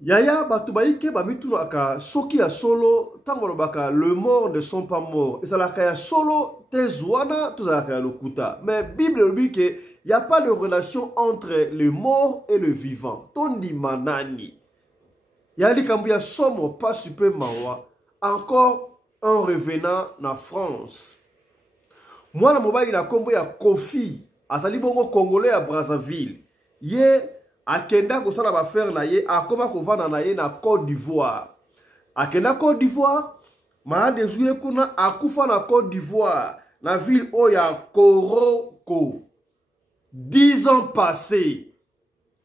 Yaya Batubaïke Bamitu aka soki ya solo tango baka le mort ne sont pas morts. Et ça la kaya solo tezwana tout la kaya lokuta. Mais Bible dit que il y a pas de relation entre le mort et le vivant. Tondi manani. Yali kambuya somo pas super mawa. Encore un revenant na France. Moi na mobile na kombo ya Kofi. Asali bongo congolais à Brazzaville. Ye akenda kosala ba faire na ye akoma kovana na ye na Côte d'Ivoire. Akenda Côte d'Ivoire, malade zuye kuna akufa na Côte d'Ivoire, na ville oya Koroko. 10 ans passés.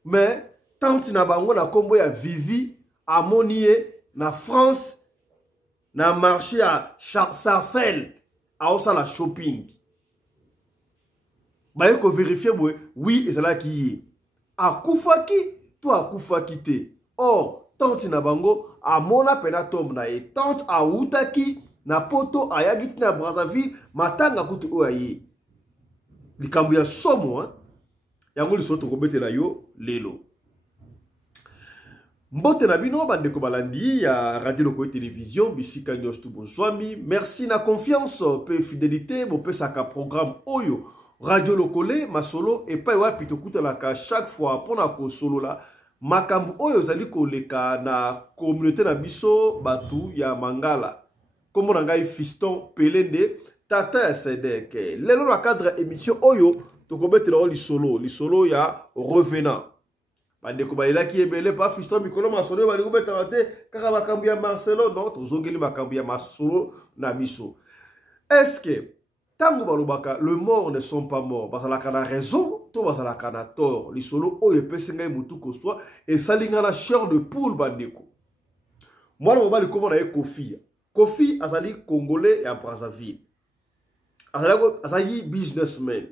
Mais tant na bango na kombo ya Vivi amonie na France na marché à Sarcelles a osala shopping. Baye ko vérifier oui et cela qui est. Akufaki, toi akufaki te. Or, tante na bango, amona pena tombe na ye. Tante a utaki, na poto, ayagiti na Brazzaville, matanga kutu oaye. Likambu ya somo, hein. Yango li soto kobete la yo, lelo. Mbote na bino, bande ko balandi, ya radio loko télévision, bisika nyos tubo zwami. Merci na confiance, pe fidélité, bo pe saka programme oyo. Radio Lokole, ma solo, et pas ouais, pito kutalaka chaque fois, pour na solo là, makambu oyo zali koleka na communauté na biso, batu ya mangala. Comme on a fiston, pelende, tata sedeke. Lelo na cadre émission oyo, to kobete li solo ya revenant. Bande ko balila ki ebele pas fiston mikolo ma solo bali kobeta mate, kaka makambu ya Marcelo, non, to zongeli makambu ya masolo na biso. Est-ce que tango balobaka le mort ne sont pas morts parce que la raison to parce que la tort li solo o yepesenga mutu ko soit et salinga la chair de poule bandeko moi le mobali comment na Kofi azali congolais à Brazzaville azali businessman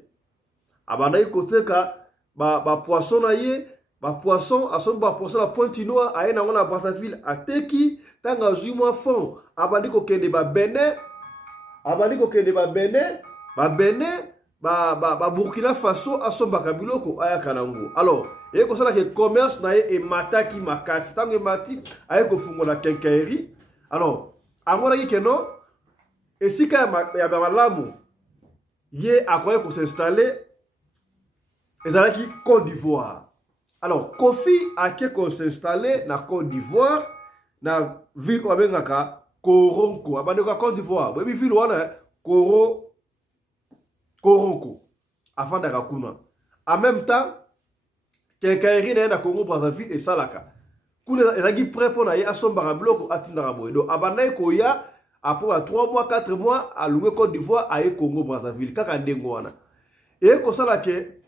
abanda côté ka ba poisson na ye ba poisson ason ba poisson la Pointe-Noire aye na ngona Brazzaville ateki tanga zuma fond abandi ko kende ba Benin. Abandi ko kende ba Benin, ba Burkina Faso asomba kabiloko aya kanango. Alors, et ko sala ke commerce na ye mataki makasi tango mati aye ko fungola quincaillerie. Alors, amona ki keno esika ya malamu ye akoye ko s'installer ezalaki Côte d'Ivoire. Alors, Kofi ake ko s'installer na Côte d'Ivoire na ville ko bengaka Koronko, abandé à Côte d'Ivoire. Baby ville wana Koronko. Afin d'Akakuna. En même temps, quelqu'un na Congo Brazzaville et Salaka. Kuna elagi prêt pour naïe à son barabloco à Tindarabo. Donc abandé koya après 3 mois 4 mois à Lungue Côte d'Ivoire à Congo Brazzaville. Kaka ndengo wana. Et ko sala ke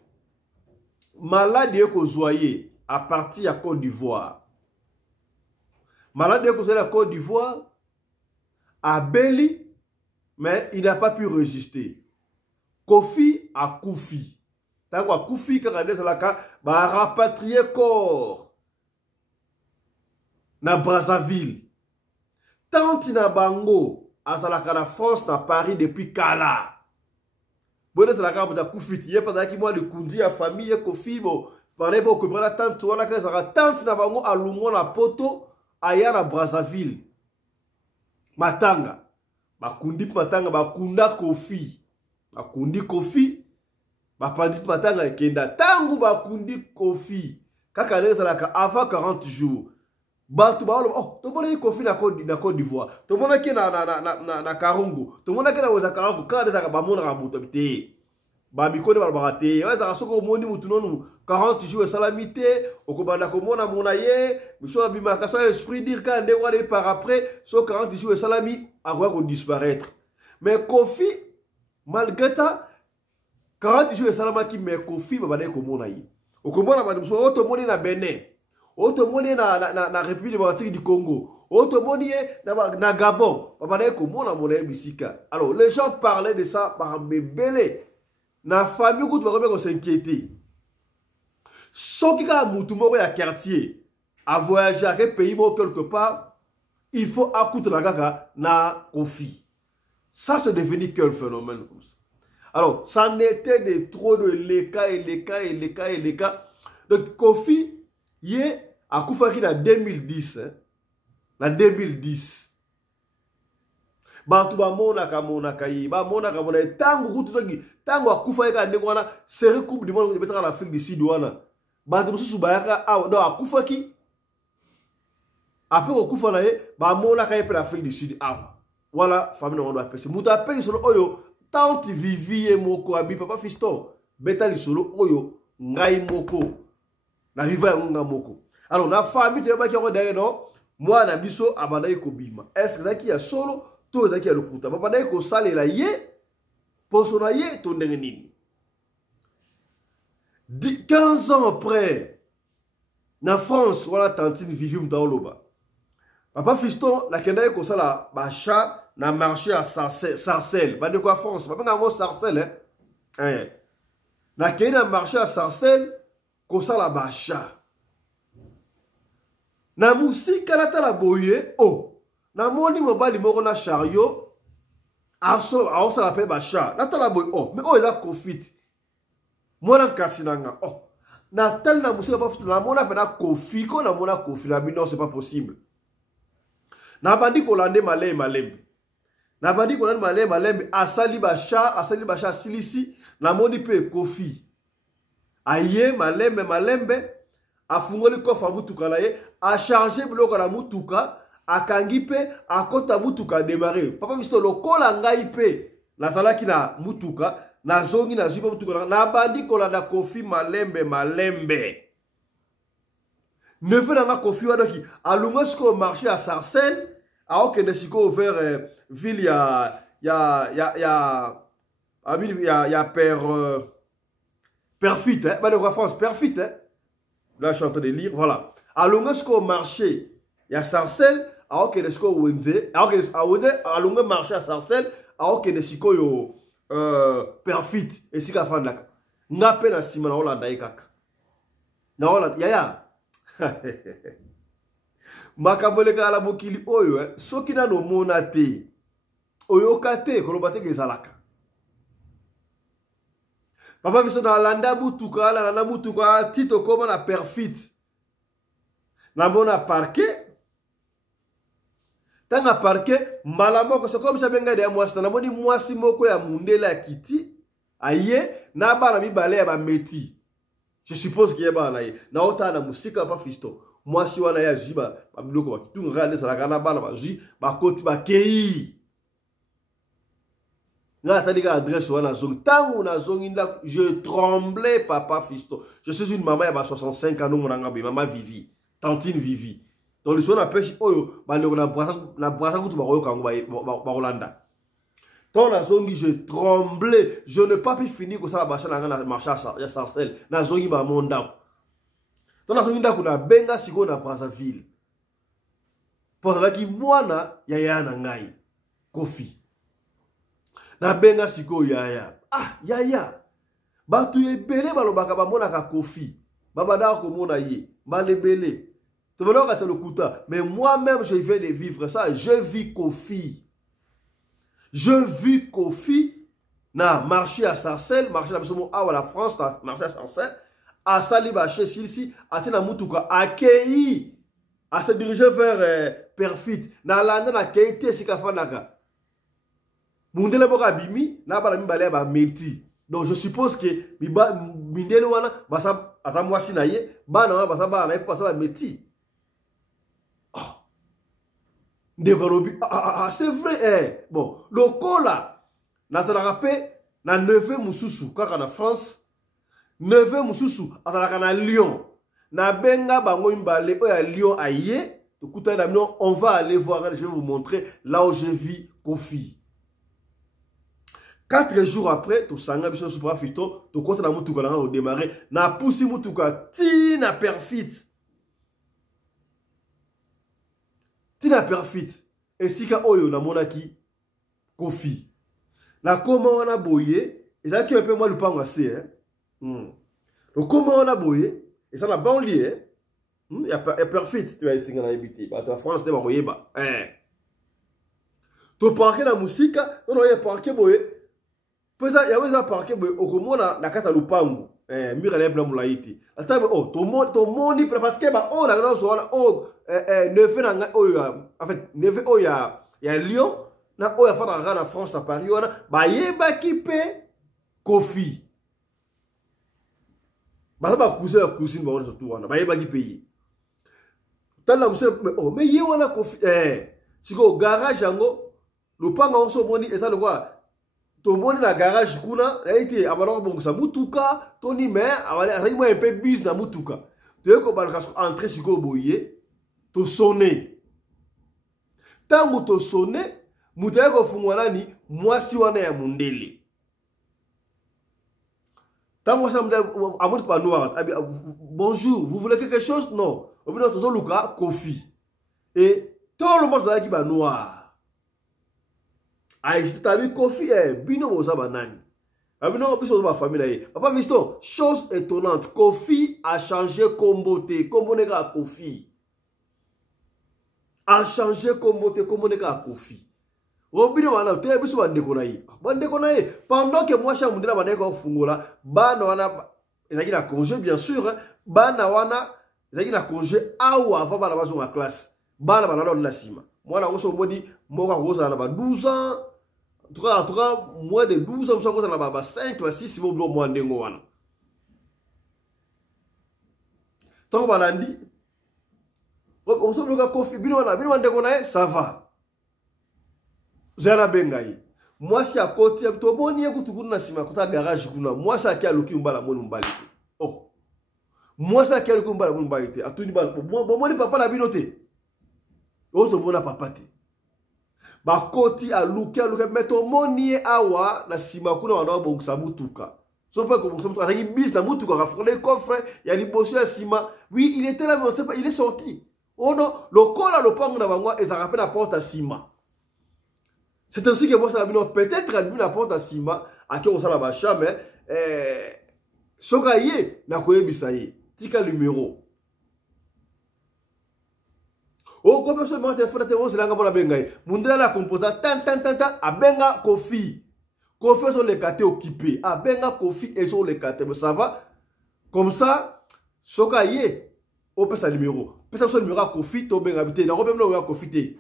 malade ko zoyer à partir à Côte d'Ivoire. Malade ko sala Côte d'Ivoire à Beli, mais il n'a pas pu résister. Kofi a Koufi. Tant que Koufi, quand on va rapatrier corps na Brazzaville. Tant qu'il na Bango, à la France, na Paris depuis Kala. Bon, c'est la carte de Koufi. Il y a pas moi le Kundi à famille, Kofi, bon, parlez pour que la tante, on a tant na Bango à Lumon, na Poto, aya na Brazzaville. Matanga, bakundi matanga, bakunda Kofi, bakundi Kofi, bapandit matanga kenda, tangu bakundi Kofi, kaka neza laka avant 40 jours, batu ba oh, to mona Kofi na Côte d'Ivoire, to mona ki na Karongo, to mona ki na oza Karongo, kaka neza ba mona ka muto bite. Ba mikone ba barate, wa za soko moni mutu nonu 40 jours salamité, okobanda ko mona mona ye, miso bima ka so esprit dire ka nde wale par après, so 40 jours salami agwa ko disparaître. Mais Kofi malgré ça 40 jours salama ki mais Kofi ba bana ko mona ye. Okomona ba miso oto moni na Benin, oto moni na République démocratique du Congo, oto moni na Gabon, ba bana ko mona mona bisika. Alors les gens parlaient de ça par bébélé. Na famille ko tu s'inquiéter. Soki ka mutu moko ya quartier a voyager à quel pays quelque part, il faut accouter la gaga na Kofi. Ça c'est devenu quel phénomène comme ça. Alors, ça n'était de trop de les cas. Donc Kofi, yé akufaki na 2010 na 2010 bantu bamonaka ye bamonaka mona tango kututoki tango akufa yeka ndeko wana série coupe du monde betaka na Afrique du Sud wana bantu mususu bayaka awa do akufaki après okufa na ye bamonaka ye pe na Afrique du Sud awa wala famille na ndo apesi mutu apeli solo oyo tante Vivi moko abi papa fiston betali solo oyo ngai moko na viva ya nga moko. Alors na famille te baki ko derrière non moi na biso abandai ko bima est-ce que zaki ya solo to zaki ya lokuta babandai ko salela ye posona ye to ndenge nini 15 ans après na France wala tantine Vivi mtaoloba papa fiston na kenda ko sala bacha na marché à Sarcelles bande ko France babenga ngo Sarcelles na kenda marché à Sarcelles kosala bacha na musika na tala boye na moni mobali moko na chariot aso la pe bacha na tala boye mais eza Koffi mona kasi nanga na tel na musika pa futu na mona pe na Koffi ko na mona Koffi na bino c'est pas possible na bandi ko lande malembe na bandi ko lande malembe asali bacha silisi na moni pe Koffi aye malembe afungoli kofa mutuka na ye a charger biloko na mutuka akangi pe akota mutuka démarrer papa visto lokola ngai pe nazalaki na mutuka nazongi na zipo mutuka na bandi kolanda Koffi malembe nefe na Koffi wadoki alunga siko marché à Sarcelles aokende siko vers ville ya Perfit, hein? Bah, de France, Perfit, hein? Là, je suis en train de lire, voilà. Alonga ce marché, il y a Sarcelles, alors que les sco Wende, alors que alonga marché à Sarcelles, alors que les sco yo Perfit, et si ka fan là. Ngape na sima na Hollande kaka. Na Hollande, yaya. Makabole ka la mokili oyo, soki na no monate. Oyo kate, kolobate gezalaka. Papa viso na landa mutuka la na mutuka tito koma na Perfit na mona parquet tanga parquet malamoko so comme ça benga de mwasi na moni mwasi moko ya mundela ya kiti aye na bana mibale ya ba meti je suppose qu'il y a bana ye na ota na musika pa fisto mwasi wana ya jiba ba biloko ba kitunga le sala kana bana ba ji ba koti ba kei là, ça dit adresse wana zong. Tango na zong je tremblais papa fisto. Je suis une maman à 65 ans maman Vivi, tantine Vivi. Donc le son appelle oyo ba na brasa kutu ba koyo kango ba Rolanda. Tant na zong je tremblais, je ne pas pu finir comme ça la bacha na marché à Sarcelles. Na zong ba monda. Tant na zong ndako na benga siko na Brazzaville. Pour ça ki mwana yaya na ngai Koffi. Na benga siko yaya. Yaya. Batu ebele balobaka bamona ka Koffi. Babada ko mona ye. Balebele. Tu veux ka lokuta. Mais moi-même je viens de vivre ça. Je vis Koffi. Je vis Koffi na marché à Sarcelles, marché na bisomo awa la France, na marché à Sarcelles. A sali ba chez Silsi, atina mutuka akei. A se diriger vers Perfit. Na landa na keite sikafanaka. Mundele boka bimi na bana mibale ba meti. Donc je suppose que mindele wana basa azamwasi na ye bana wana basa bana basa ba meti. C'est vrai bon lokola na ça rappelle na neveu mususu kaka na France neveu mususu azalaka na Lyon na benga bango mbale oya Lyon aye tukuta na mino on va aller voir je vais vous montrer là où je vis Koffi. 4 jours après, tu sanga biso super fito, tu comptes na mutuka na démarrer, na poussi mutuka tina Perfit. Tina Perfit. Et sika oyo na monaki Koffi. Na comment on a boyé, et ça qui un peu moi le pango assez Donc comment on a boyé, et ça na banlieue il y a Perfit, tu vas ici na habité. Ba ta France te ba boyé ba. Tu parquer na musika, on a parquer boyé. Il y a un parquet au na kata lupangu mira les blancs moulaïti. Attends, oh, ton monde, parce que on a grandi sur oh, neuf ans, en fait, neuf ans, il y a Lyon, na oh, il y a fait en France, à Paris, on a, bah, yeba qui paie Kofi. Bah, ça va cousin, cousine, bah, on est surtout, on a, bah, yeba qui paye. Tant là, oh, mais yé, on a Kofi, si au garage, yango, le pan, on se moni, et ça, le quoi? Tout le monde dans le garage, il a été à Mutuka, Tony Mer, un peu bis dans Mutuka. Tu es comme entrer sur le boyer, tu sonnes. Tant que tu sonnes, tu es comme moi si on est à Mundele. Tant que tu es noir, bonjour, vous voulez quelque chose? Non. Au bout de temps, Kofi. Et tout le monde est noir. Ah, c'est avec Kofi, bino boza banani. Abino biso ba famille. Papa Viston, chose étonnante, Kofi a changé comboté, comme on est à Kofi. A changé comboté, comme on est à Kofi. Robino wana, te biso ba ndekonayi. Ba ndekonayi. Pendant que moi cha mundela ba ndeko fungola, bana wana ezaki na congé bien sûr, bana wana ezaki na congé awa avant bana bazo na classe. Bana bana na sima. Moi na oso modi moka koza na ba 12 ans. En tout cas, moins de 12 ans, ça va 5 ou 6 si vous voulez moins de wana. Tant qu'on a dit, on se bloque à Kofi, ça va. Zana bengaï. Moi, si à côté, tout le monde y a tout le monde na garage. Moi, ça qui a le kimbala mon balité. Oh. Moi, ça qui a le kimbala mon balité. À tout le monde, moi, papa n'a binoté. Autre monde n'a pas pâté. Ba koti a luka mais ton moni awa na sima kuna wana bongsa mutuka. So pas comme ça avec bis na mutuka rafler coffre ya liboso ya sima. Oui, il était là mais on sait pas, il est sorti. Oh non, le cola le pango na bango et ça rappelle la porte à sima. C'est ainsi que moi ça a peut-être à la porte à sima à qui on sala ba chambre sokaye na koyebisa ye. Tika numéro. Oh, comme ça, moi, téléphone, c'est là que bengaï. Mundela la composa, tan, a benga Kofi. Kofi sont les cartes occupés. A benga Kofi et sont les cartes. Mais ça va. Comme ça, sokaye, on peut sa numéro. Peut ça numéro à Kofi, to benga habité. N'a pas même Kofi.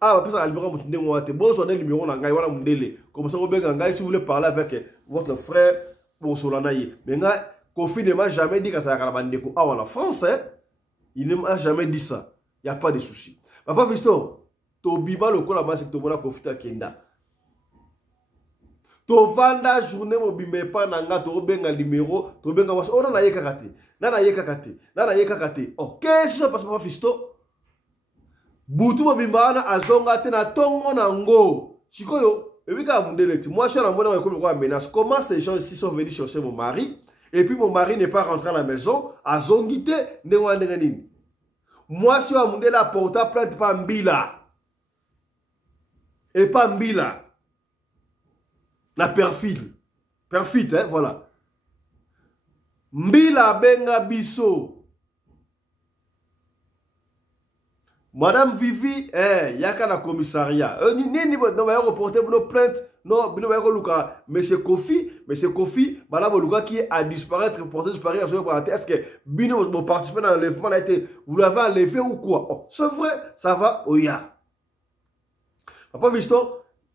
Ah, peut ça numéro mutinde moi te. Bon, son numéro na ngai wana mundele. Comme ça, on benga ngai si vous voulez parler avec votre frère pour solanaye. Mais ngai Kofi ne m'a jamais dit que ça a kalabandeko. Ah, en France, il ne m'a jamais dit ça. Il n'y a pas de souci. Papa Fiston, to biba le kola base to mona profita kenda. To vanda journée mo bimbe pa nanga to benga numéro, to benga was ona na yeka kate. Na yeka kate. Oh, qu'est-ce que ça passe papa Fiston? Butu mo bimba na azonga te na tongo na ngo. Chikoyo, ebika mundele ti. Moi je suis en mona ko quoi menace. Comment ces gens ici sont venus chercher mon mari et puis mon mari n'est pas rentré à la maison, azongite ne wandenge nini? Moi, si on a la porte à plainte, pas Mbila. Et pas Mbila. La perfide. Perfide, hein, voilà. Mbila benga biso. Madame Vivi, yaka na commissariat. Ni va reporter pour plainte. Non, bino va luka. Monsieur Kofi, madame Luka qui a disparaître, reporté disparaître. Est-ce que bino va participer dans l'enlèvement a été, vous l'avez enlevé ou quoi? Oh, c'est vrai, ça va, oh ya. Papa Viston,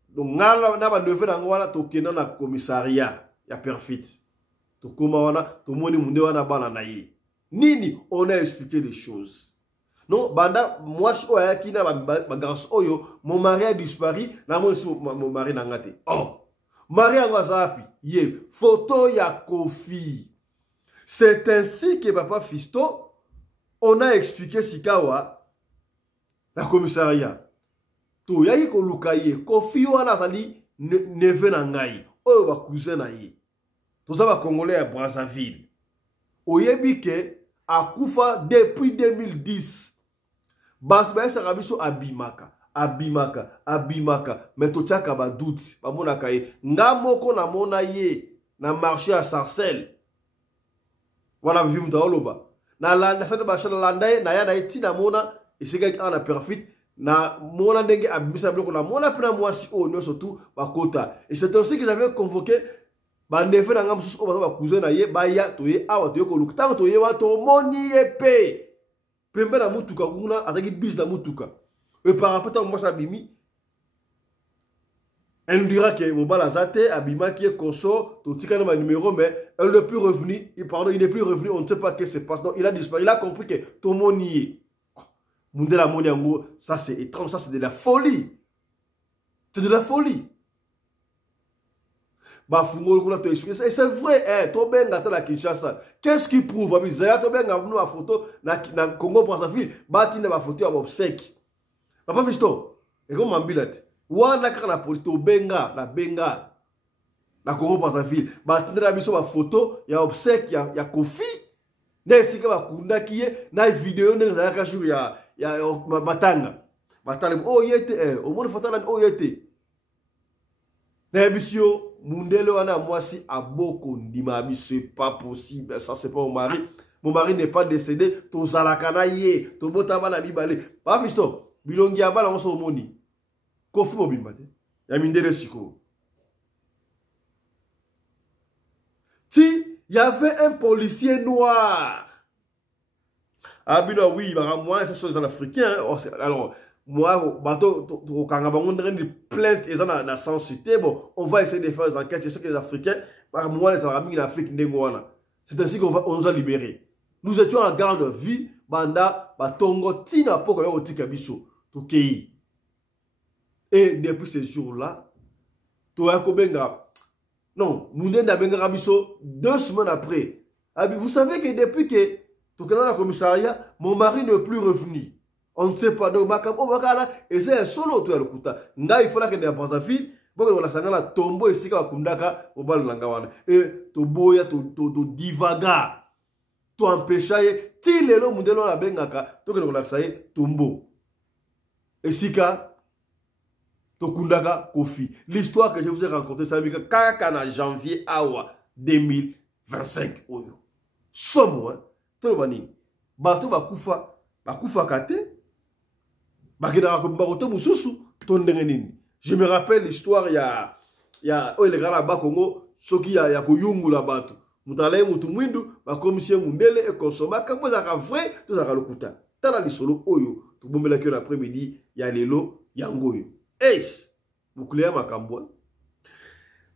donc n'a pas levé dans wana to kena na commissariat, ya perfide. To koma wana, to moni munde wana bana na ye. Nini, on a expliqué les choses. Non, banda, moi, je suis mon mari a disparu, mon mari n'a pas. Oh, mari a wasapi, yé, photo ya Kofi. C'est ainsi que papa Fiston, on a expliqué Sikawa, la commissariat. Tout, y'a y ko lukaye, Kofi wana zali, neve nangai, oyo ba cousin na ye. Tout ça va congolais à Brazzaville. Oyebike, a Koufa depuis 2010. Batba sarabiso abimaka. Mais to tchaka ba doute. Ba mona kaye. Nga moko na mona ye. Na marché à Sarcelles. Wana vivu mtaoloba. Na la fête ba chala landaye. Na ya na iti na mona. Isega ki ana perfite. Na mona ndenge abimisa bloko na mona pena mwasi o nyo surtout ba kota. Et c'est aussi que j'avais convoqué ba nefe na nga mususu o ba cousin na ye ba ya to ye awa to ye ko lukta to ye wa to moni ye pe pembe na mutuka kuna azaki bis na mutuka et par rapport à moi ça bimi elle nous dira que mon balazate abima qui est conso to tika na numéro mais elle n'est plus revenue il n'est plus revenu on ne sait pas ce qui se passe donc il a disparu il a compris que to moni ye mundela moni yango ça c'est étrange ça c'est de la folie c'est de la folie. Et c'est vrai, Tobenga la Kinshasa. Qu'est-ce qui prouve? Abizaya Tobenga nous a photo na Congo Brazzaville, bati na photo à obsèque. Papa Fisto, et comme Mambilat, wana ka na police Tobenga, la Benga, na Congo Brazzaville, bati na biso ba photo ya obsèque ya Kofi. Na sika ba kunda kiye na vidéo na ka jour ya Matanga. Matanga oh yete au monde photo na oh yete. Na bisio Mundele wana mwasi aboko ndima c'est pas possible ça c'est pas mon mari n'est pas décédé to zalakana ye to botaba na bibale ba fisto bilongi ya bala onso moni kofi mobimba te ya mindele siko si il y avait un policier noir abino oui moi c'est sur les africains alors moi, bateau, de plainte et dans sans cité, bon, on va essayer de faire des enquêtes. Je sais que les Africains, par moi, les Arabes, l'Afrique, c'est ainsi qu'on nous a libérés. Nous étions en garde de vie, banda, batongo, tina, poko, yo, tika, biso, to kei. Et depuis ces jours-là, to a kobenga, non, Moundé n'a benga biso 2 semaines après. Vous savez que depuis que, to dans la commissariat, mon mari n'est plus revenu. On ne sait pas. Donc, et c'est un solo, tu as le kuta. Il faut que tu aies un Brazzaville. Bon, on a sangala tombo et si ka kundaka au bal langawana. Et to boya, to divaga. To empêcher. Ti lelo mundelo la bengaka. To que on a saye tombo. Et si ka to kundaka kofi. L'histoire que je vous ai racontée, ça veut dire que janvier awa 2025. Somme, hein. Tout le monde. Bato bakufa. Bakufa kate. Je me rappelle l'histoire, il y a les gars là-bas Congo, ceux qui y a Koyungu là-bas. Moutalaye Moutoumwindu, ma commission Mundele et Konsoma, quand vous avez vrai, tout ça le kuta. Tala li solo oyo, tout bon me l'après-midi, il y a lelo, il y a ngoyo. Eh, Moukouléa Makamboa.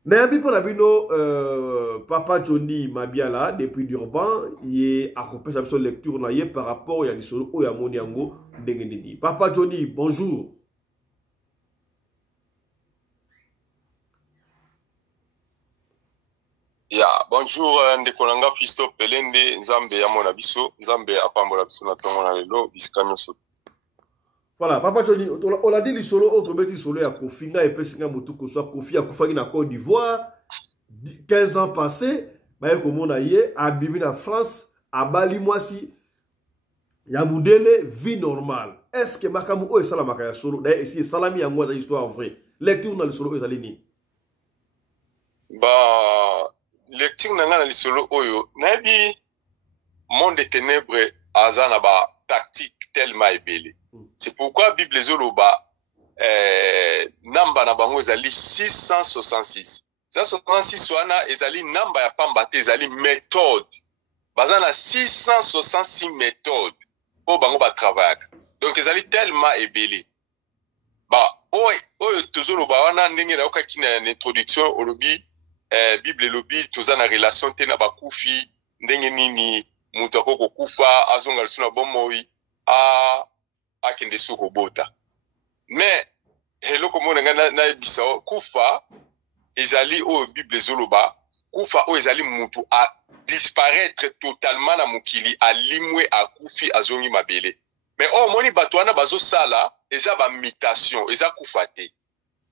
Nayabi pour Nabino, Papa Johnny Mabiala, depuis Durban, il est accompagné sa lecture par rapport à l'isolo ou à Moniango Dengenidi. Papa Johnny, bonjour. Bonjour, Ndekonanga Fisto Pelende, Nzambe ya Monabiso, Nzambe apambola biso na tongo na lelo, biskanyo so. Voilà, Papa Johnny, on a dit les solo, autre bête solo ya Kofi, na epé singa motu ko soit Kofi ya Koufagi na Côte d'Ivoire, 15 ans passés, bah comme on a yé, à Bibi na France, à Bali Mwasi, ya Moudele, vie normale. Est-ce que Makamu o esala makaya solo, d'ailleurs ici salami ya moi dans l'histoire vraie. Lecture dans le solo ezalini. Bah lecture na li solo oyo, nabi monde des ténèbres azana ba tactique tellement ebele. C'est pourquoi Bible Zoloba namba na bango ezali 666. 666 wana ezali namba ya pambate ezali méthode. Bazana 666 méthodes pour bango ba travailler. Donc ezali tellement ebele. Ba oyo tozoloba wana ndenge na okaki na introduction olobi Bible lobi tozana relation te na bakufi ndenge nini mutu akoko kufa azonga lisuna bomoi akende suko bota. Mais hello komona na bisa kufa ezali o Bible zoloba kufa o ezali mutu a disparaître totalement na mukili a limwe a kufi azongi mabele. Mais o moni batwana bazo sala eza ba mutation eza kufa te.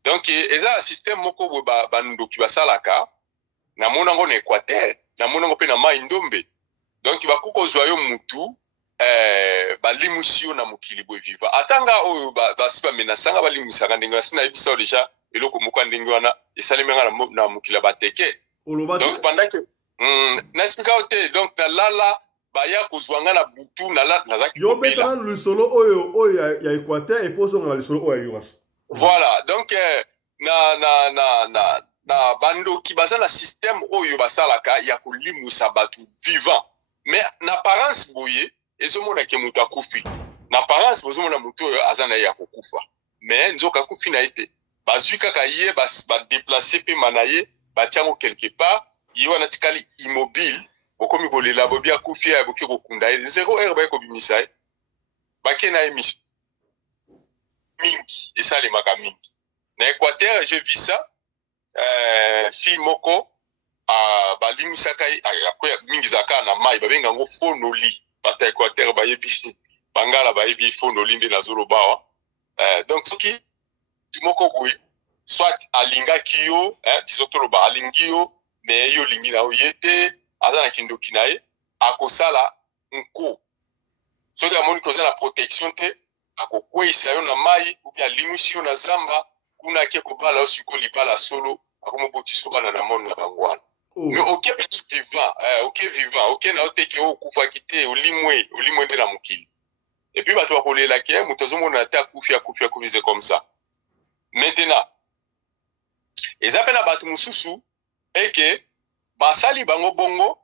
Donc eza un système moko bo ba ndoki basalaka na mona ngo na Équateur na mona ngo pe na mai ndombe. Donc bakuko zwayo mutu balimusio na mukili bo viva atanga oyo basi ba menasanga balimusaka ndenge asina ebisa déjà eloko moko ndenge wana esalimenga na mukila bateke. Donc pendant que na explica ote donc na lala baya kozwanga na butu na la nazaki yo beta le solo oyo ya Équateur et poso na le solo oyo ya. Voilà donc na bando ki baza na système oyo basalaka ya kolimusa batu vivant mais na apparence boye ezomona ke mutu akufi na apparence bozomona mutu oyo aza na ye ya kokufa mais nzoka akufi na ete bazwi kaka ye ba déplacer pe manaye batiango quelque part ye wana tikali immobile okomi kolela bobi akufi ya boki kokunda ye zero heure ba ekobimisa ye bake na émission mingi esalemaka mingi na Équateur j'ai vu ça fille moko balimisaka mingi zaka na mai babenga ngo fonoli bata Équateur bayebi bangala bayebi fonoli nde nazoloba wa donc soki moko boye soit alingaki yo disons toloba alingi yo mais yo lingi na oyete aza na kindoki na ye akosala nko soki amoni koza na protection te akokweyisa yo na mai ou bien alimwisi yo na zamba kuna ake kobala osiko libala solo akomobotisa bana na monde na bango wana mais aucun vivant aucun na oteke okufaki te olimwe nde na mokili et puis bato bakolelaki moto azomona te akufi c'est comme ça maintenant eza mpe na bato mosusu eke basali bango bongo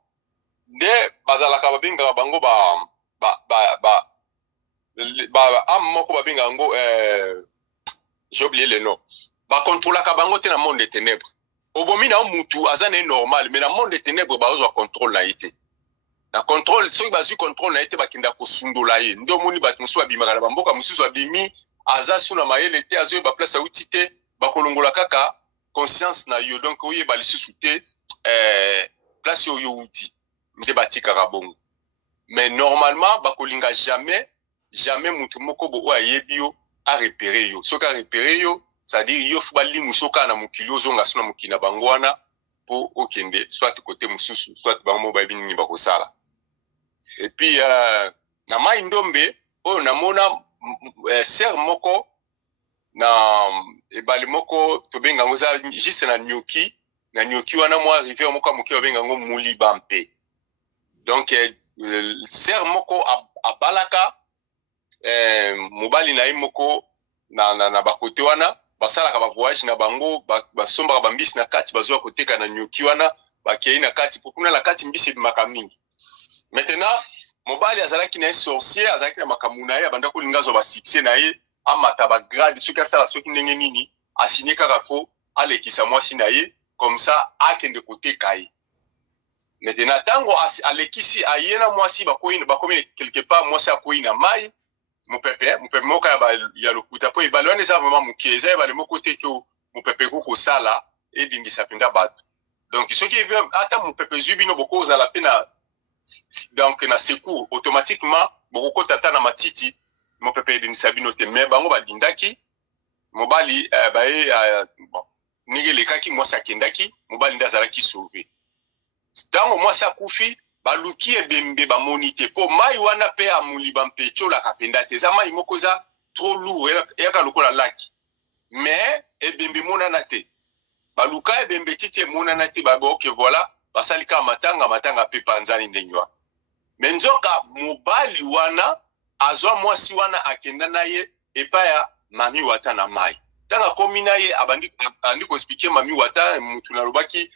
nde bazalaka babengaka bango ame moko babengaka yango j'ai oublié le nom bakontrolaka bango te na monde des ténèbres obomi na mutu aza na normal mais na monde des ténèbres bazwa contrôle na ite na contrôle soki bazwi contrôle na ite bakinda kosundola ye nde omoni bato mosusu babimaka na bamboka mosusu babimi aza su na mayele te azoyeba place auti te bakolongola kaka conscience na yo donc oyeba lisusu te place oyo uti nde batikaka bongo mais normalement bakolinga jamais mutu moko bo oyo ayebi yo a repérer yo soki a repérer yo c'est-à-dire yo fuba limu soka na mokili ozonga suna mokili na bango wana po okende soit côté mususu soit bango bayebi nini bakosala et puis na mai ndombe oyo namona ser moko na ebali moko tobenga ngo za juste na nyoki wana mwa rivière moko moki babenga ngo Muliba mpe donc ser moko abalaka mobali na ye moko na bakote wana basalaka ba voyage na bango basombaka bambisi na kati bazwa koteka na nyoki wana bakei na kati pokuna na kati mbisi bimaka mingi maintenant mobali azalaki na ye sorcier azalaki na makambo na ye abanda kolinga azwa basuccès na ye amata bagrade soki asala soki ndenge nini asinye kaka fo alekisa mwasi na ye comme ça akende koteka ye maintenant tango alekisi aye na mwasi bakomi quelque part mwasi akoyi na mai mupepe moko ya lokuta po ebale wana eza vraiment moke eza ebale moko te kyo mupepe kokosala edingisa mpenza bato donc soki ata mupepe zwi bino bokozala mpe na donc na secours automatiquement bokokota ata na matiti mupepe edingisa bino te mais bango badindaki mobali baye ndenge elekaki mwasi akendaki mobali nde azalaki sauve ntango mwasi akufi baluki ebembe bamoni te po mai wana pe ya Muliba mpe etiolaka mpenza te eza mai moko eza trop lourd eyaka lokola laki mais ebembe emonana te baluka ebembe titi emonana te baboke voilà basalika matanga mpe panzani ndenge wana me nzoka mobali wana azwa mwasi wana akenda na ye epai ya mami wata na mai ntango akomi na ye abandi koexplike mami wata mutu nalobaki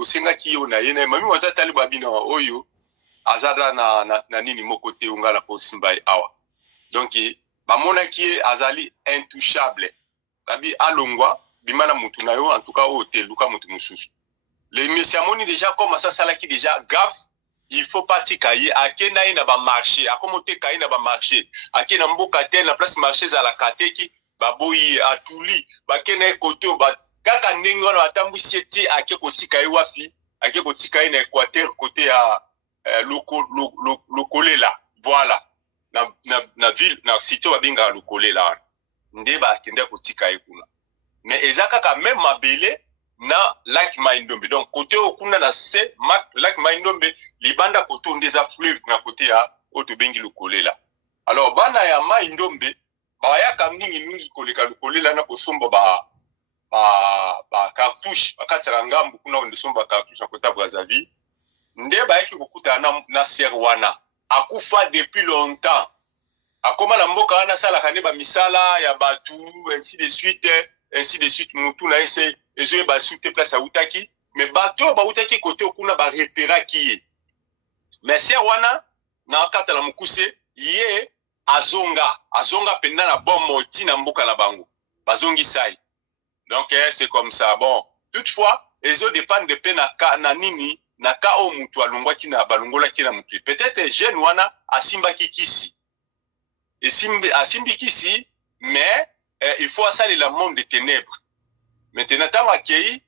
osengaki yo na ye na ye mami wata tali babina oyo azada na nini moko te ongala kosimba ye awa donc bamonaki ye azali intouchable babi alongwa bimana mutu na yo en tout cas oyo te luka mutu mosusu le monsieur amoni déjà comme ça salaki déjà gaffe il faut pas tika ye akenda ye na bamarché akomoteka ye na bamarché ake na mboka te na place marché za la kateki baboyi atuli bakena ye kote kaka ndenge wana batambwisi eti ake kotika ye wapi ake kotika ye na Équateur kote ya Lokolela voilà na ville na site babengaka Lokolela nde bakende kotika ye kuna mais eza kaka même mabele na lac Mai-Ndombe donc kote okuna na se lac Mai-Ndombe libanda kote nde eza fleuve na kote ya oyo tobengi Lokolela alors bana ya Mai-Ndombe bayaka mingi koleka Lokolela na kosomba ba cartouche bakataka ngambu kuna onde somba cartouche na kota Brazzaville nde bayaki kokuta na ser wana akufa depuis longtemps akoma na mboka wana salaka nde ba misala ya batu ainsi de suite mutu na ese ezoye ba sute place a utaki mais bato ba utaki côté okuna ba repéra qui mais c'est wana na kata la mukuse ye azonga penda na bombo tina mboka na bango bazongi sai donc c'est comme ça bon toutefois ezo dépend de pena na nini na ka o mutu alongwa kina balongola kina mutu peut-être jeune wana asimba kikisi asimbi kisi mais il faut asali la monde des ténèbres maintenant tant akei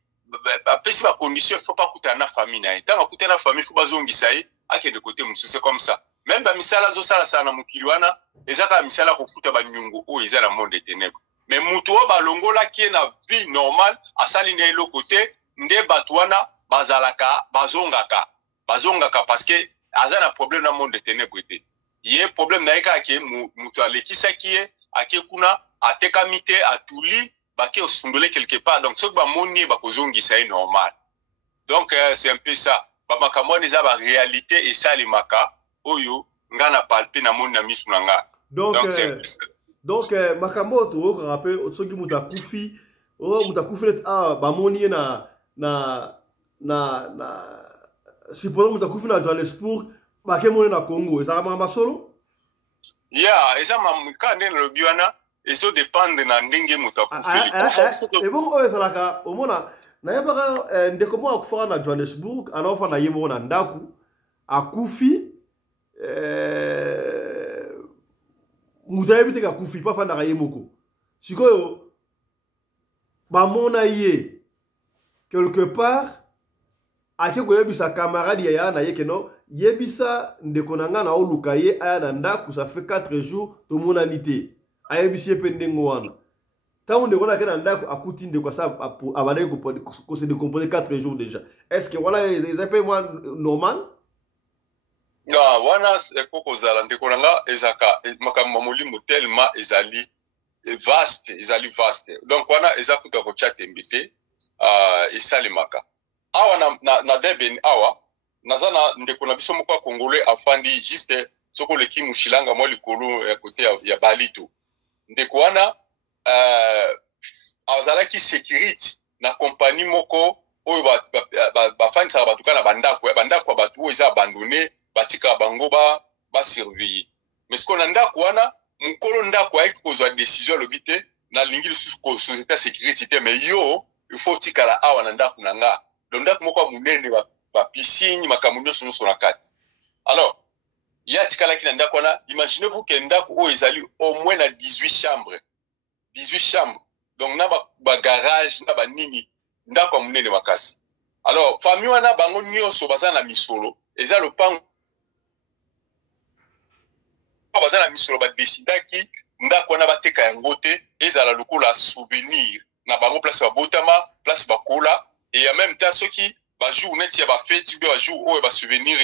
pesi ba condition il faut pas couter na famille na tant couter na famille faut bazongi sai ake de côté musu c'est comme ça même ba misala zo sala sana mukili wana ezaka misala ko futa ba nyungu o ezala la monde des ténèbres mais mutu o balongola ki na vie normale asali na lo côté nde batwana bazalaka bazongaka parce que azana problème na monde des ténèbres te yé problème na eka ke mutu alekisa ki ake kuna atekamite atuli bake osundole quelque part donc ce ba moni ba kozongi ça est normal donc c'est un peu ça ba makambo ni za ba réalité et ça les maka oyo ngana palpe na moni na misu na nga donc makambo to ko rappel otsoki mutakufi net ba moni na supposons mutakufi na Johannesburg bake moni na Congo ezaka mama solo eza mamika ndene lobiwana eso dépendre na ndenge mutakufi et bon oyo ezalaka omona na yebaka ndeko mo akufaka na Johannesburg anaofa na yemo na ndaku akufi mutayebi te akufi pa fanda ka yemoko sikoyo bamona ye quelque part ake koyebisa camarade ya na ye keno yebisa ndeko nanga na oluka ye aya na ndaku ça fait 4 jours to monanité ayebisi pe ndengo wana tant ndeko na kena ndaku akuti ndeko sa abale ko se décomposer 4 jours déjà est-ce que voilà les appels moi normal wana koko zala ndeko nanga ezaka makambo molimo tellement ezali vaste donc wana ezakuta ko chat mbité esalimaka awa na deben awa nazana ndeko na biso moko congolais afandi juste soko leki mushilanga mo likolo ya côté ya Balito ndeko wana azalaki sécurité na compagnie moko oyo bafandi sa batuka na bandako batu oyo eza abandonné batika bango ba surveiller mais ce qu'on a ndako wana mukolo ndako ayiki kozwa décision lobité na lingi lisusu ko société sécurité mais yo il faut tikala awa na ndako nanga donc ndako moko munene ba piscine makamunyo sono na kati alors ya tikala ki na ndako wana imaginez-vous que ndako o ezali au moins na 18 chambres donc na ba garage na ba nini ndako munene makasi alors famille wana bango nyonso baza na misolo eza lopango bazana misolo ba décidaki ndako wana bateka yango te ezala lokola souvenir na bango place ba botama place ba kola et en même temps ceux qui ba jour net ya ba fête ba jour oyo ba souvenir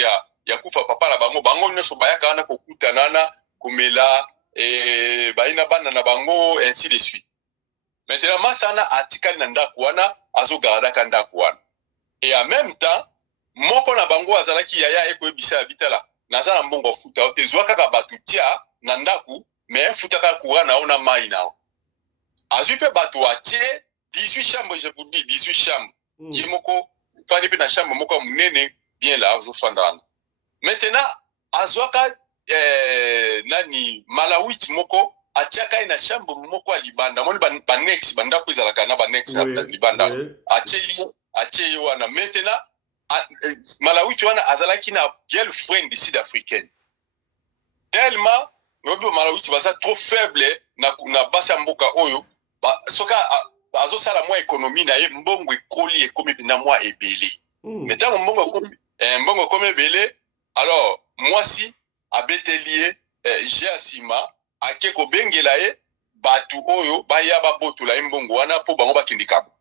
ya kufa papa na bango nyonso bayaka wana kokutanana komela et ba ina bana na bango ainsi de suite maintenant masana atikali na ndako wana azogarda ka ndako wana et en même temps moko na bango azalaki yaya ekoyebisa bitala nazana mbongo futa ote zwa kaka batu tia na ndaku mais futa kaka courant na ona mai nao azupe batu atie 18 chambres je vous dis 18 chambres yemoko fani pe na chambre moko munene bien là zo fandana maintenant azwaka nani malawiti moko atiaka ina chambre moko alibanda moni ba next bandako izalaka na ba next libanda atie yo wana maintenant malawiti wana azalaki na girlfriend sud-africaine tellement robo malawiti baza trop faible na basa mboka oyo soka azosala mwa économie na ye mbongo ekoli ekomi na mwa ebele mais tant mbongo ekomi ebele alors mwasi abetelie j'ai asima ake ko bengela ye batu oyo baya babotola ye mbongo wana po bango bakindikabo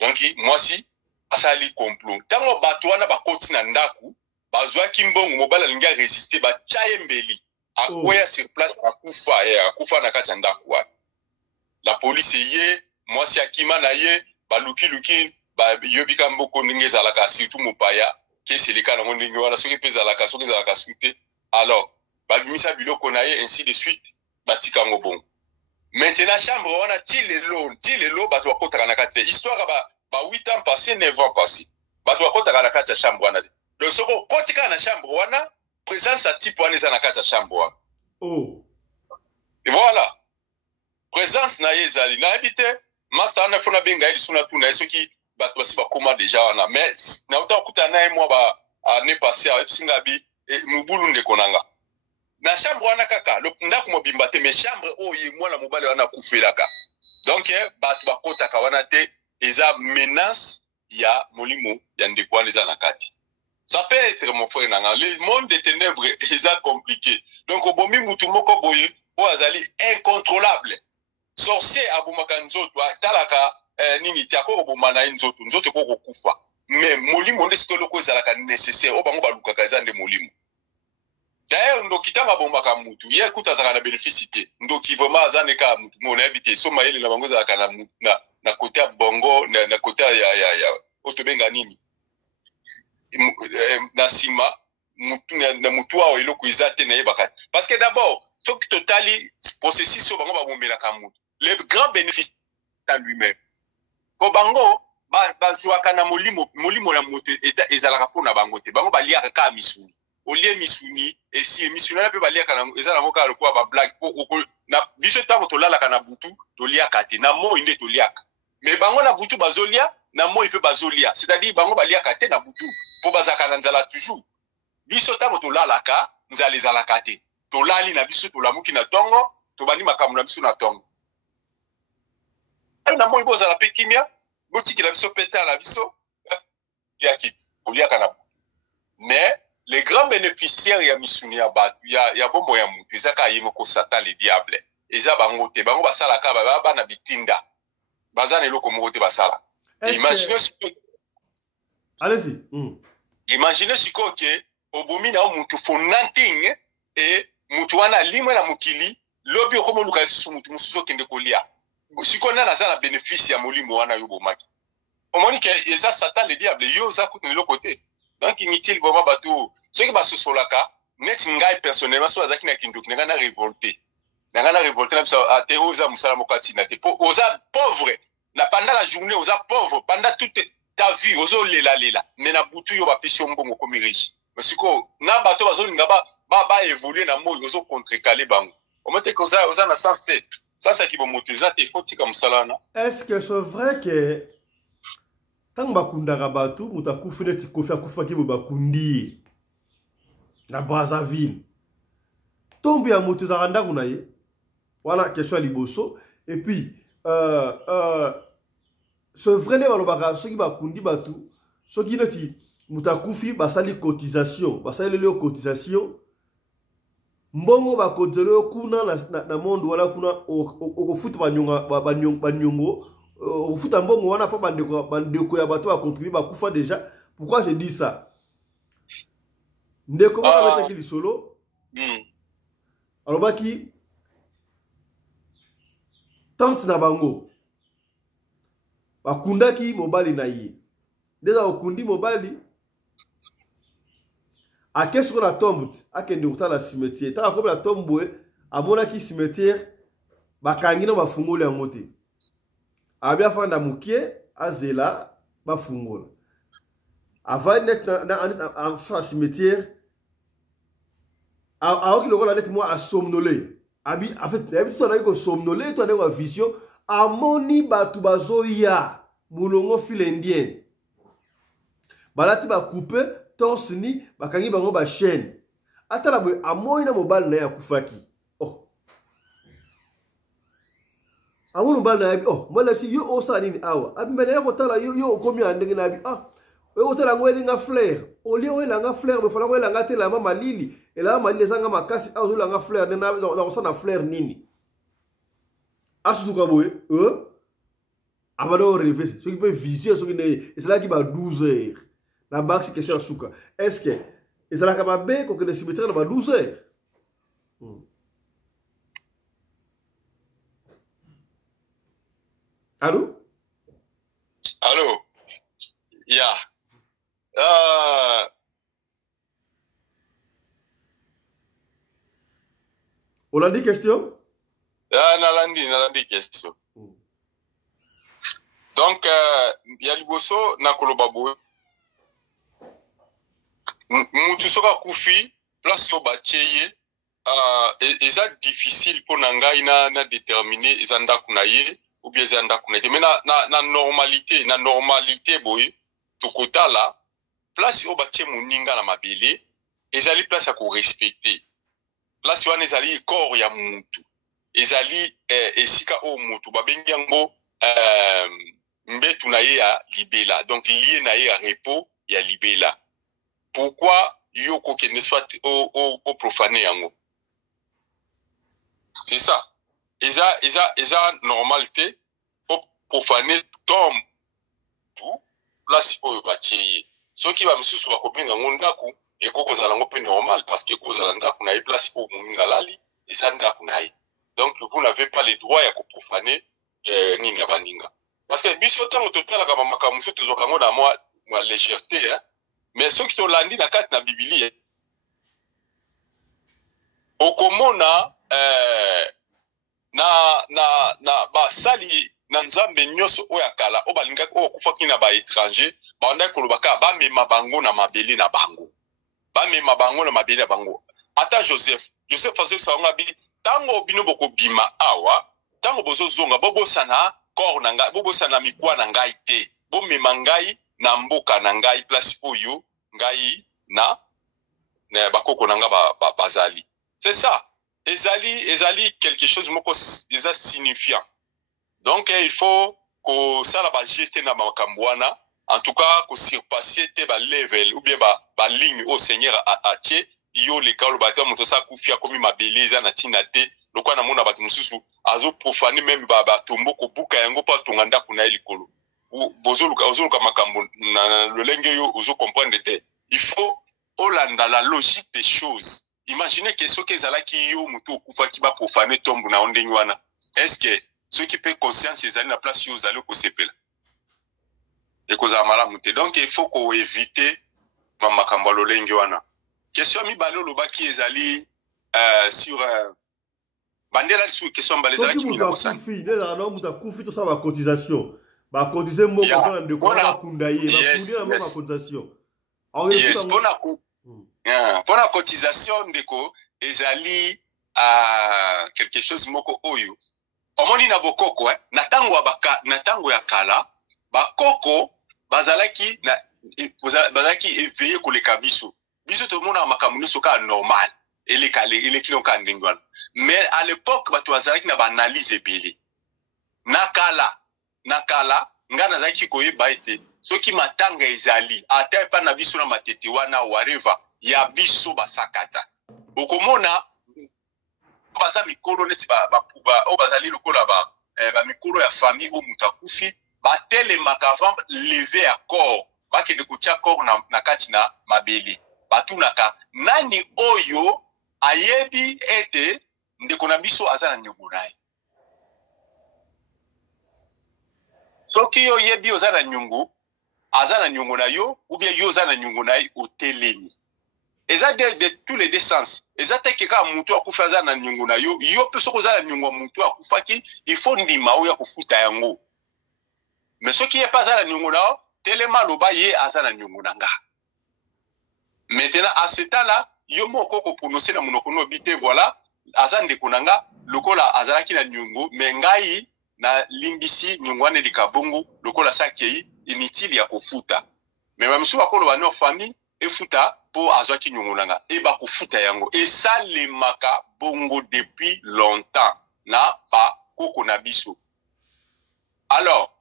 donc mwasi asali complot tango batu wana bakoti na ndaku bazwaki mbongo mobala linga résister bachaye mbeli akoya sur place akufa na kati ya ndaku wana la police ye mwasi akima na ye baluki yobika mboko ndenge ezalaka surtout mopaya keseleka nango ndenge wana soki mpe ezalaka sute alors babimisa biloko na ye ainsi de suite batika yango bongo maintenant chambre wana ti lelo bato bakotaka na kati histoire ba 8 ans passé 9 ans passé bato bakotaka na kati ya chambre wana te donc soki okoti kaka na chambre wana présence ya type wana eza na kati ya chambre wana oh et voilà présence na ye ezali nayebi te master wana fo nabenga ye lisu natuna ye soki bato basi bakóma déjà wana mais nauta okutana na ye mwa année passé ayebisinga bi mobulu ndeko nanga na chambre wana kaka ndako mobimba te mais chambre oyo ye mwana mobali wana akufelaka donc bato bakotaka wana te eza menace ya molimo ya ndeko wana eza na kati. Ça peut être mon frère nanga le monde des ténèbres eza compliqué donc obomi mutu moko boye oyo azali incontrôlable sorcier abomaka nzoto atalaka nini ti ako oboma na ye nzoto ekokokufa mais molimo nde sikoyo eloko ezalaka nécessaire oyo bango balukaka eza nde molimo. D'ailleurs ndoki ntango abomaka mutu ye kuta azalaka na bénéfice te ndoki vraiment aza neka mutu mo nayebi te so mayele na bango ezalaka na kote ya bongo na kote ya oyo tobenga nini na nsima na mutu awo eloko eza te nayebaka te parce que d'abord soki totali processus oyo bango babombelaka mutu le grand bénéfice à lui-même po bango bazwaka na molimo ya moto ezalaka mpo na bango te bango baliaka kaka misuni olie misuni esi misuni wana mpe baliaka eza nango kaka lokola bablague po na biso ntango tolalaka na butu toliaka te na moi nde toliaka mais bango na butu bazolia na moi mpe bazolia c'est-à-dire bango baliaka te na butu mpo bazalaka na nzala toujours biso ntango tolalaka nzala ezalaka te tolali na biso tolamuki na ntongo tobandi makambo na biso na ntongo na moi bozala mpe kimia botikela biso mpe tala biso ya kiti oliaka na butu mais les grands bénéficiaires ya misuni ya bato ya bombo ya mutu eza kaka ye moko satan le diable eza bango te bango basalaka bana bitinda baza na eloko moko te basala imagine sikoyo ke obomi na mutu for nothing e mutu wana alimwe na mokili lobi okomoluka lisusu mutu mosusu okende kolia sikoyo nani aza na bénéfice ya molimo wana yo bomaki omoni ke eza satan le diable yo oza kutu na eloko te donc inutile vraiment bato soki basosolaka neti ngai personnellement so azaki na kindoki nanga na révolté na biso ate oyo eza mosala moko atina te po oza pauvre na pendant la journée oza pauvre pendant toute ta vie ozolela mais na butu yo bapesi yo mbongo komi riche mais sikoyo na bato bazolinga baévolue na moi ozocontrecale bango omete ke oza na sens te sasa kibomoto eza te faut tika mosala wana. Est-ce que c'est vrai que tant bakundaka bato mutu akufi neti kofi akufaki bo bakundi na Brazzaville tombe ya moto ezalaka ndako na ye wana question ya liboso et puis c'est vrai nde balobaka soki bakundi bato soki neti mutu akufi basali cotisation basaleli yo cotisation mbongo bakozela yo kuna na monde wana kuna okofuta banyongo ofuta mbongo wana pa bandeko ya bato bakontribue bakufa déjà. Pourquoi je dis ça? Ndeko wana betaki lisolo alobaki tante na bango bakundaki mobali na ye ndeza okundi mobali akesiko na tombe akende kotala cimetière taka komi na tombe amonaki cimetière bakangi na bafungoli yango te abi afanda mukie azela bafungola avandi net na cimetière aoki lokola neti mwa asomnole abi en fait nayebi to anaki kosomnole to anaki kwa vision amoni bato bazoya mulongo file indien balati bakoupe torse ni bakangi bango bachaîne atala boye amoni na mobali na ye akufaki amoni mobali na ye abi mobali si yo osala nini awa abi mene ye kotala yo okomi ya ndenge na abi oyo kotala yango elinga fleur olie oyelanga fleur befala koyelanga te elamba malili elamba malili ezanga makasi ozolanga fleur nde nakosala fleur nini asutuka boye abanda oreve soki mpe vision soki nde ezalaki ba 12 heures na banque question ya suka est-ce que ezalaka mabe kokende cimetière na ba 12 heures Allô? Allô? Yeah. On a dit question? Nalandi question. Donc ya liboso na koloba boye mutu soka kufi place yo bacheye eza difficile pour ngai na déterminer eza ndako na ye ou bien eza ndako na ye mais na normalité boye tokotala place yo batie moninga na mabele ezali place ya ko respecter place wana ezali corps ya mutu ezali esika o mutu babengi yango mbetu na ye ya libela donc lié na ye ya repos ya libela. Pourquoi yo kokende soit au profaner yango? C'est ça. Eza normalité pour profaner tombe pour place oyo batie. Soki ba misusu ba kobenga ngo ndako ekoko zala ngo pe normal parce que kozala ndako na ye place oyo moninga lali eza ndako na ye. Donc vous n'avez pas le droit ya ko profaner nini ya baninga. Parce que biso tango totalaka ba makambo mususu tozoka ngo na moi légèreté hein. Mais ceux qui sont landis na kati na Biblia okomona na basali na nzambe nyonso oyo akala o balingaki o kufaki na ba étranger banda kolobaka ba mema bango na mabele na bango ata Joseph faisait ça ngabi tango bino boko bima awa tango bozo zonga bobosana corps na ngai bobosana mikwa na ngai te bo mema ngai na mboka na ngai place oyo ngai na bakoko na nga bazali. C'est ça. Ezali quelque chose moko déjà signifiant. Donc il faut que ça la ba jeter na makambo wana en tout cas que surpasser te ba level ou bien ba ligne au Seigneur a tie yo le ka lo ba moto sa kufia komi mabeleza na tinate lokwa na mona batu mususu azo profaner même ba tombo ko buka yango pa tonganda kuna likolo. Bozoluka makambo na lolenge yo ozo comprendre te. Il faut olanda la logique des choses. Imaginez que ce que zalaki yo mutu okufa ki ba profaner tombe na ondenyi wana. Est-ce que ceux qui paient conscience ezali na place yo zali ko sepela? Et koza malamu te. Donc il faut ko éviter makambo lolenge wana. Question mi balo lobaki ezali sur bandela sur question balezala ki mina kosana. Kufi, neza na muta kufi to sa ba cotisation. Ba cotiser mo ko na ndeko na kunda ye, ba kundi na ba cotisation. Yes, pour la cotisation ndeko ezali quelque chose moko oyo. Omoni na bokoko na tango ya kala bakoko bazalaki éveillé koleka biso. Biso to mona makambo soka normal. Il est qui ka ndingwana. Mais à l'époque bato bazalaki na ba analyse ebele. Nakala nga nazaki koyeba ete soki matanga ezali ata pa na biso na matete wana whatever ya biso basakata okomona baza mikolo neti o bazali lokola ba mikolo ya famille o mutakufi batelemaka avant lever à corps bakende kotia corps na kati na mabele batunaka nani oyo ayebi ete ndeko na biso aza na nyongo naye. Soki yo yebi oza na nyungu na yo ou bien yo oza na nyungu na ye otelemi. Eza de tous les deux sens. Eza teke ka mutu akufa aza na nyungu na yo pe soko oza na nyungu mutu akufaki il faut ndima oya kufuta yango. Mais soki ye pas aza na nyungu na yo telema loba ye aza na nyungu na nga. Maintenant à ce temps-là yo moko ko prononcer na monoko no bité voilà aza ndeko na nga lokola azalaki na nyungu mais ngai na limbisi nyungwane likabongo lokola sakei inutile ya kufuta. Mais mamsu bakolo bano famille efuta po azwaki nyungulanga e ba kufuta yango et ça le maka bongo depuis longtemps na ba koko na biso. Alors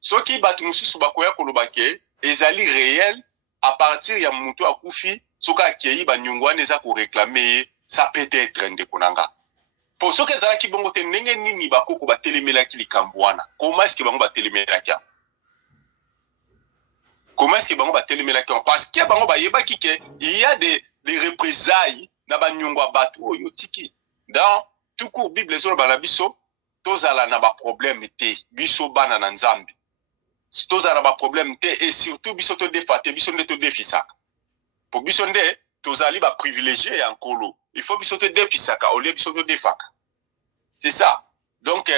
soki batu mususu bakoya kolobake ezali réel à partir ya mutu akufi soka akei ba nyungwane za ko réclamer ça peut être ndeko nanga. Pour ceux qui sont qui bongo te nenge nini bakoko batelemelaki likambo wana. Comment est-ce que bango batelemelaki? Comment est-ce que bango batelemelaki? Parce que bango bayebaki ke il y a des représailles na banyongwa batu oyo tiki. Dans tout court Bible zo bana biso tozala na ba problème te biso bana na Nzambe. Tozala na ba problème te et surtout biso to defate biso nde to defisaka. Pour biso nde tozali ba privilégié en kolo. Il faut biso te defisaka au lieu biso te defaka. C'est ça. Donc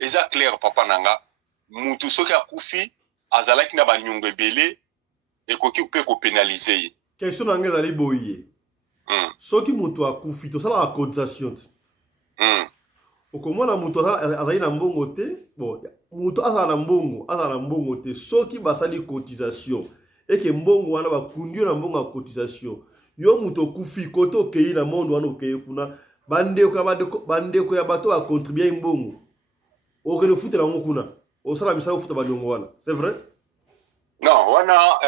eza clair papa nanga mutu soki akufi azalaki na banyongo ebele ekoki mpe kopénalize ye. Question na ngai ezali boye. Soki mutu akufi tosalaka cotisation te. Okomona mutu azali na mbongo te. Bon, mutu azala na mbongo te. Soki basali cotisation eke mbongo wana bakundi yo na mbongo ya cotisation. Yo mutu okufi kote okei na mondo wana okei kuna bandeko ya bato ba contribuer mbongo. Okele futa na kuna. Osala misala futa baniongo wana. C'est vrai? Non, wana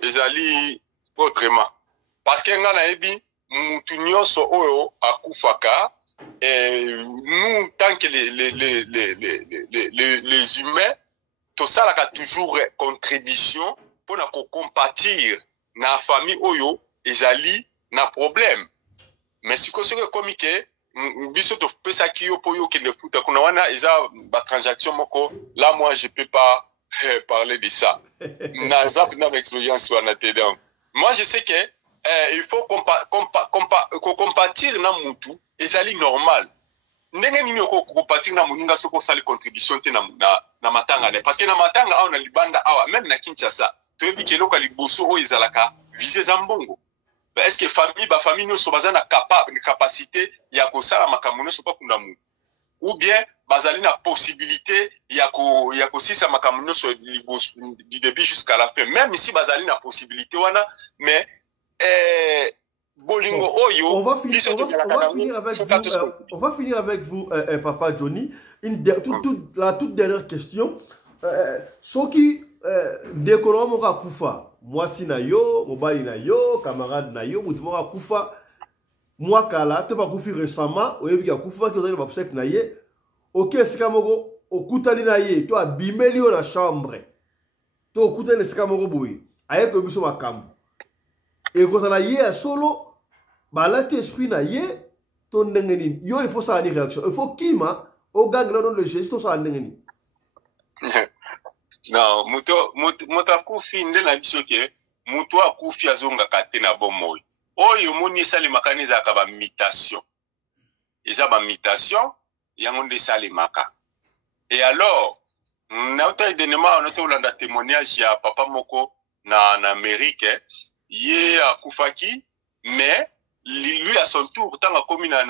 ezali autrement. Parce que nga na ebi mutu nyonso oyo akufaka nous tant que les humains tout ça la toujours contribution pour na compatir na famille oyo ezali na problème. Mais si que comme que biso to pesa kiyo po yo kende futa kuna wana eza ba transaction moko là moi je peux pas parler de ça. Na expérience wana te donc. Moi je sais que il faut compatir na mutu ezali normal. Ndenge nini ko compatir na muninga soko sali contribution te na matanga ne parce que na matanga awa na libanda awa même na Kinshasa to ebi ke loka liboso o ezalaka viser za mbongo. Est-ce que famille no so bazana capacité ya ko sala makambo no so pa kunda mu ou bien bazali na possibilité ya ko sisa makambo no so du début jusqu'à la fin même si bazali na possibilité wana mais Bolingo Oyo, on va finir avec vous, Papa Johnny. La toute dernière question. Soki décoro moka kufa, moi si na yo, mobali na yo, camarade na yo, mutumoka kufa, moi kala, te pa kufi récemment, oyebi ka kufa ki ozali ba pusek na ye. Ok, sika moko okutani na ye, to abimeli yo na chambre. To okutani sika moko boyi. Aye ko biso makambo. Et quand on a yé solo, balati esprit na yé, ton nengeni. Yo il faut ça une réaction. Il faut qui ma au gang là dans le geste tout ça nengeni. Non, muto akufi ndela biso ke muto akufi azonga kate na bomoy. Oyo moni sali makani za ka ba mutation. Eza ba mutation yango nde sali maka. Et alors, na uta denema on olanda témoignage ya papa moko na Amérique. Yé akufaki mais lui à son tour tant komi na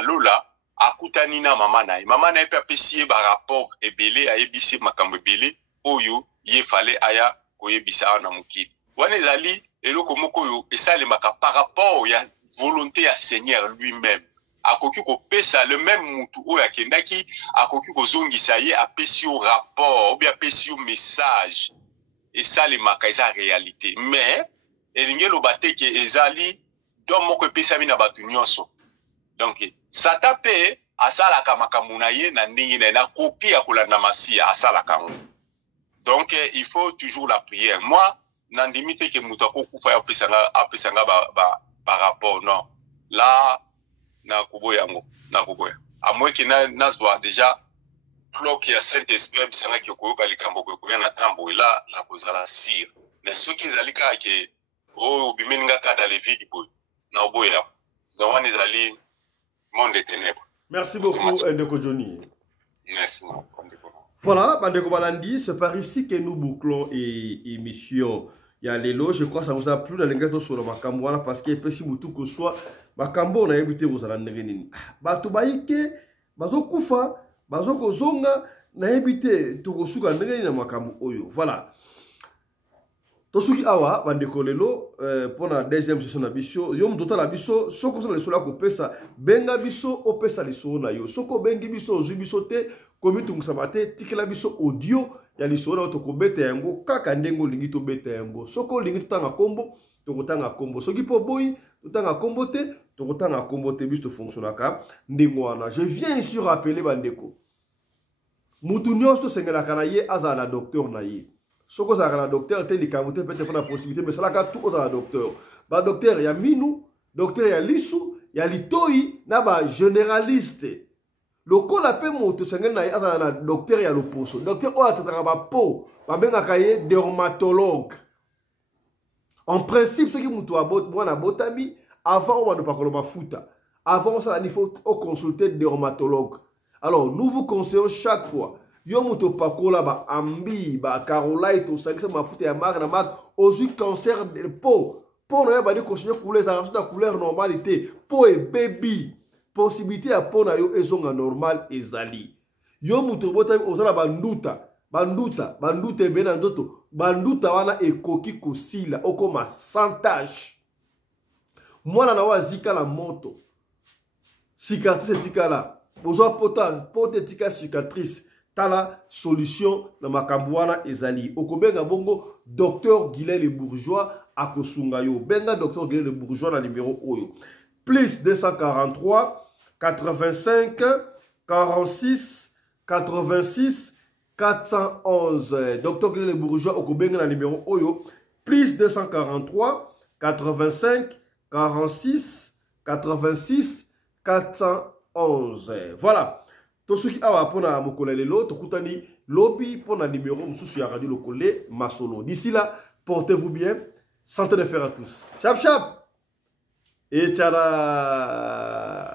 lola akutani na mama na pe apesi ba rapport ebele ayebisi makambo ebele oyo ye fallait aya koyebisa na mukili wana ezali eloko moko yo esale maka par rapport ya volonté ya Seigneur lui-même akoki ko pesa le même mutu oyo akendaki akoki ko zongisa ye apesi au rapport ou bien apesi au message. Et ça, les maka, c'est la réalité. Mais, il y a le que ezali, donc, mon pesa mina batu nyonso. Donc, ça tape, à ça la kamakamunaye, na ningi na copie à kolanda masia, à ça la kamu. Donc, il faut toujours la prière. Moi, n'en limite que moutako kufa ya pesanga par rapport, non. Là, na kuboyango, na kuboya. À moins que nazwa déjà, bloc ya Saint-Esprit bisanga ki koyoka likambo ko na tambo ela la kozala sir mais ceux qui zalika ke o bimeninga ka dans les vides boy na oboya donc on ezali monde des ténèbres. Merci beaucoup Ndeko Johnny. Merci. Voilà, Bandeko Balandi, c'est par ici que nous bouclons émission. Il y a l'élo, je crois que ça vous a plu dans l'engato sur le makambo parce que si mutu ko soit makambo na ebité vous allez ndenini. Batu baike, bazo kufa bazoko zonga na ebite tokosuka ndenge na makambo oyo. Voilà. Tosuki awa bandeko lelo pour la deuxième session na biso yo mdota la biso soko so le sola ko pesa benga biso opesa liso na yo soko bengi biso ozu biso te komi tungisa mate tikela biso audio ya liso na to ko beta yango kaka ndengo lingi to beta yango soko lingi tutanga kombo to kotanga kombo soki po boy tutanga kombo te to kotanga kombo te biso fonctionnaka ndengo wana. Je viens ici rappeler bandeko mutu nyos to sengela kana ye azala docteur na ye soko za kana docteur te likamute peut-être pour la possibilité mais ça la tout aux docteur ba docteur ya minu docteur ya lisu ya litoi na ba généraliste loko la pe moto sengela na ye azala na docteur ya loposo docteur o atatra ba po ba benga kaye dermatologue. En principe ce qui mutu abot mwana botami avant on va pas kolo mafuta avant ça il faut consulter dermatologue. Alors, nous vous conseillons chaque fois, yo moto pakola ba ambi, ba carolite, to salisa mafuta ya marque na marque, aussi cancer de peau. Pour ne pas dire continuer couler, ça reste la couleur normalité. Peau et baby, possibilité à peau na yo ezonga normal ezali. Yo moto bota ozala banduta, banduta ebena ndoto, banduta wana ekoki kosila, okoma sans tache. Mwana na wa zika la moto, cicatrice tika la. Bozo pote tika cicatrice, tala solution na makambwana ezali. Okobenga bongo Dr Guilain le Bourgeois akosunga yo. Benga Dr Guilain le Bourgeois na numéro oyo. Plus 243 85 46 86 411. Dr Guilain le Bourgeois okobenga na numéro oyo. Plus 243 85 46 86 411. Voilà. Tout ce qui a pour na mokole lelo to kutani lobi pour na numéro mususu ya radio lokole masolo. D'ici là, portez-vous bien. Santé de fer à tous. Chap chap. Et tchara.